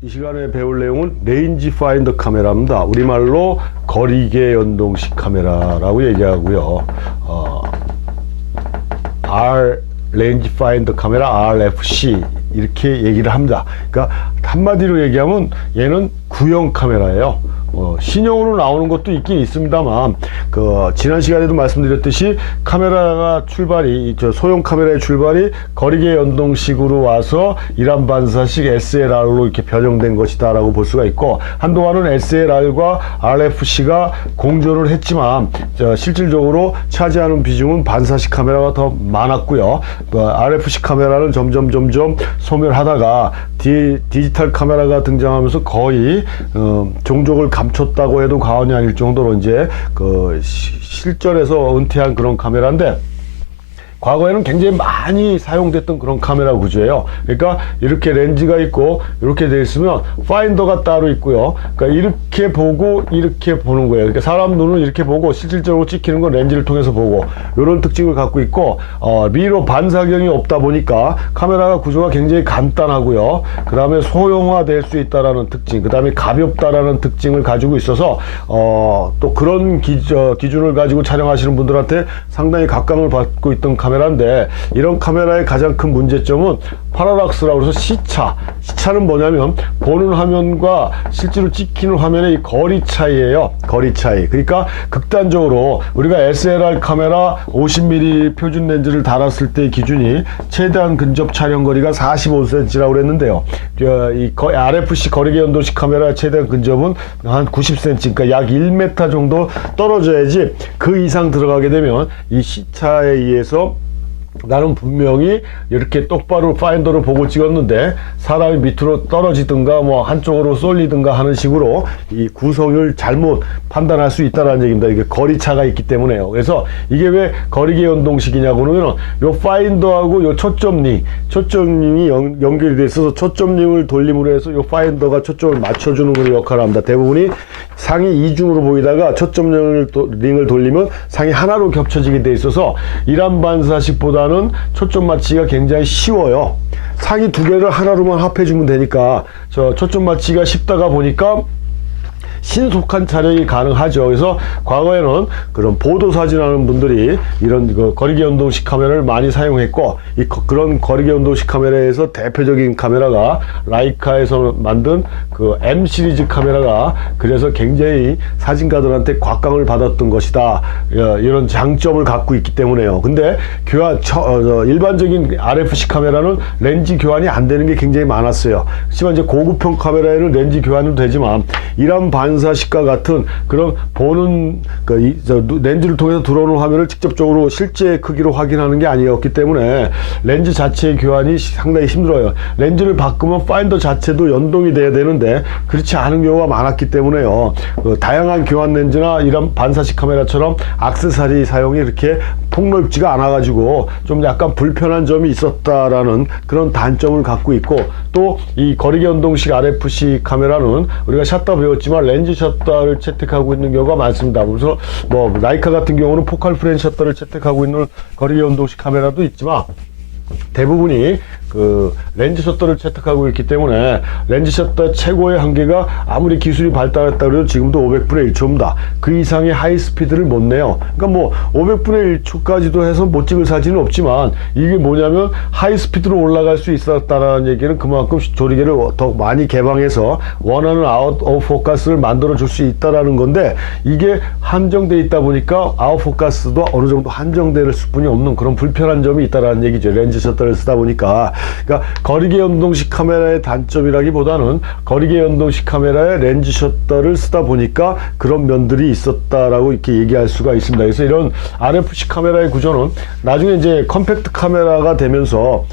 이 시간에 배울 내용은 레인지 파인더 카메라입니다. 우리말로 거리계 연동식 카메라라고 얘기하고요. 레인지 파인더 카메라 RFC 이렇게 얘기를 합니다. 그러니까 한마디로 얘기하면 얘는 구형 카메라예요. 신형으로 나오는 것도 있긴 있습니다만, 지난 시간에도 말씀드렸듯이 카메라가 출발이, 소형 카메라의 출발이 거리계 연동식으로 와서 일반 반사식 SLR로 이렇게 변형된 것이다 라고 볼 수가 있고, 한동안은 SLR과 RFC가 공존을 했지만, 실질적으로 차지하는 비중은 반사식 카메라가 더 많았고요. RFC 카메라는 점점 소멸하다가 디지털 카메라가 등장하면서 거의 종족을 감췄다고 해도 과언이 아닐 정도로 이제 실전에서 은퇴한 그런 카메라인데, 과거에는 굉장히 많이 사용됐던 그런 카메라 구조예요. 그러니까 이렇게 렌즈가 있고 이렇게 돼 있으면 파인더가 따로 있고요. 그러니까 이렇게 보고 이렇게 보는 거예요. 그러니까 사람 눈은 이렇게 보고 실질적으로 찍히는 건 렌즈를 통해서 보고, 이런 특징을 갖고 있고, 미러 반사경이 없다 보니까 카메라가 구조가 굉장히 간단하고요. 그 다음에 소형화될 수 있다라는 특징, 그 다음에 가볍다라는 특징을 가지고 있어서 또 그런 기준을 가지고 촬영하시는 분들한테 상당히 각광을 받고 있던 카메라인데, 이런 카메라의 가장 큰 문제점은 파라락스라고 해서 시차는 뭐냐면 보는 화면과 실제로 찍히는 화면의 이 거리 차이예요. 거리 차이. 그러니까 극단적으로 우리가 SLR 카메라 50mm 표준 렌즈를 달았을 때의 기준이 최대한 근접 촬영 거리가 45cm라고 그랬는데요. 이 RFC 거리계 연동식 카메라의 최대한 근접은 한 90cm, 그러니까 약 1m 정도 떨어져야지, 그 이상 들어가게 되면 이 시차에 의해서 나는 분명히 이렇게 똑바로 파인더를 보고 찍었는데 사람이 밑으로 떨어지든가 뭐 한쪽으로 쏠리든가 하는 식으로 이 구성을 잘못 판단할 수 있다는 얘기입니다. 이게 거리차가 있기 때문에요. 그래서 이게 왜 거리계 연동식이냐고 그러면, 요 파인더하고 요 초점링이 연결이 돼 있어서 초점링을 돌림으로 해서 요 파인더가 초점을 맞춰주는 그런 역할을 합니다. 대부분이 상이 이중으로 보이다가 초점링을 돌리면 상이 하나로 겹쳐지게 돼 있어서 일반 반사식보다는 초점 맞추기가 굉장히 쉬워요. 상이 두 개를 하나로만 합해주면 되니까 초점 맞추기가 쉽다가 보니까 신속한 촬영이 가능하죠. 그래서 과거에는 그런 보도 사진하는 분들이 이런 거리계 연동식 카메라를 많이 사용했고, 그런 거리계 연동식 카메라에서 대표적인 카메라가 라이카에서 만든 M 시리즈 카메라가, 그래서 굉장히 사진가들한테 곽광을 받았던 것이다, 이런 장점을 갖고 있기 때문에요. 근데 일반적인 RFC 카메라는 렌즈 교환이 안 되는 게 굉장히 많았어요. 하지만 이제 고급형 카메라에는 렌즈 교환도 되지만, 이런 반사식과 같은 그런 보는 렌즈를 통해서 들어오는 화면을 직접적으로 실제 크기로 확인하는 게 아니었기 때문에 렌즈 자체의 교환이 상당히 힘들어요. 렌즈를 바꾸면 파인더 자체도 연동이 돼야 되는데 그렇지 않은 경우가 많았기 때문에요. 다양한 교환 렌즈나 이런 반사식 카메라처럼 액세서리 사용이 이렇게 폭넓지가 않아 가지고 좀 약간 불편한 점이 있었다라는 그런 단점을 갖고 있고, 또 이 거리계 연동식 RFC 카메라는 우리가 샷다 배웠지만 렌즈 셔터를 채택하고 있는 경우가 많습니다. 그래서 뭐 라이카 같은 경우는 포칼 프레임 셔터를 채택하고 있는 거리계 연동식 카메라도 있지만, 대부분이 렌즈 셔터를 채택하고 있기 때문에 렌즈 셔터 최고의 한계가, 아무리 기술이 발달했다 그래도 지금도 500분의 1초입니다. 그 이상의 하이 스피드를 못 내요. 그러니까 뭐 500분의 1초까지도 해서 못 찍을 사진은 없지만, 이게 뭐냐면 하이 스피드로 올라갈 수 있었다라는 얘기는 그만큼 조리개를 더 많이 개방해서 원하는 아웃 오브 포커스를 만들어 줄 수 있다라는 건데, 이게 한정돼 있다 보니까 아웃 포커스도 어느 정도 한정될 수뿐이 없는 그런 불편한 점이 있다라는 얘기죠. 렌즈 셔터를 쓰다 보니까. 그러니까 거리계 연동식 카메라의 단점이라기보다는 거리계 연동식 카메라에 렌즈 셔터를 쓰다 보니까 그런 면들이 있었다라고 이렇게 얘기할 수가 있습니다. 그래서 이런 RFC 카메라의 구조는 나중에 이제 컴팩트 카메라가 되면서,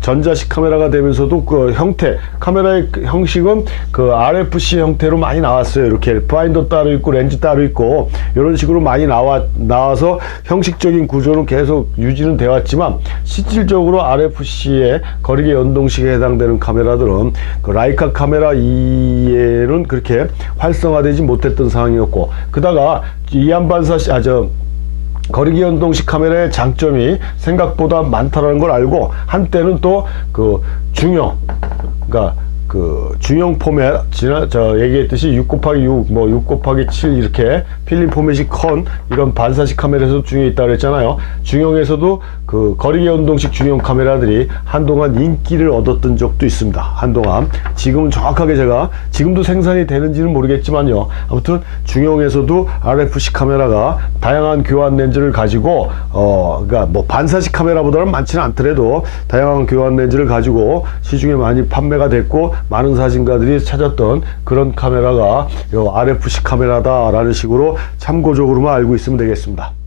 전자식 카메라가 되면서도 그 형태, 카메라의 형식은 RFC 형태로 많이 나왔어요. 이렇게 파인더 따로 있고 렌즈 따로 있고 이런 식으로 많이 나와서 형식적인 구조는 계속 유지는 되어 왔지만, 실질적으로 RFC의 거리계 연동식에 해당되는 카메라들은 라이카 카메라 이외에는 그렇게 활성화되지 못했던 상황이었고, 그다가 이한 반사식 거리계 연동식 카메라의 장점이 생각보다 많다라는 걸 알고, 한때는 또 중형, 그러니까 그 중형 포맷, 저 얘기했듯이 6 곱하기 6, 뭐 6 곱하기 7 이렇게 필름 포맷이 컨 이런 반사식 카메라에서도 중형이 있다고 그랬잖아요. 중형에서도 그 거리계 운동식 중형 카메라들이 한동안 인기를 얻었던 적도 있습니다. 한동안. 지금은 정확하게 제가 지금도 생산이 되는지는 모르겠지만요. 아무튼 중형에서도 RFC 카메라가 다양한 교환 렌즈를 가지고 그러니까 뭐 반사식 카메라보다는 많지는 않더라도 다양한 교환 렌즈를 가지고 시중에 많이 판매가 됐고 많은 사진가들이 찾았던 그런 카메라가 요 RFC 카메라다라는 식으로 참고적으로만 알고 있으면 되겠습니다.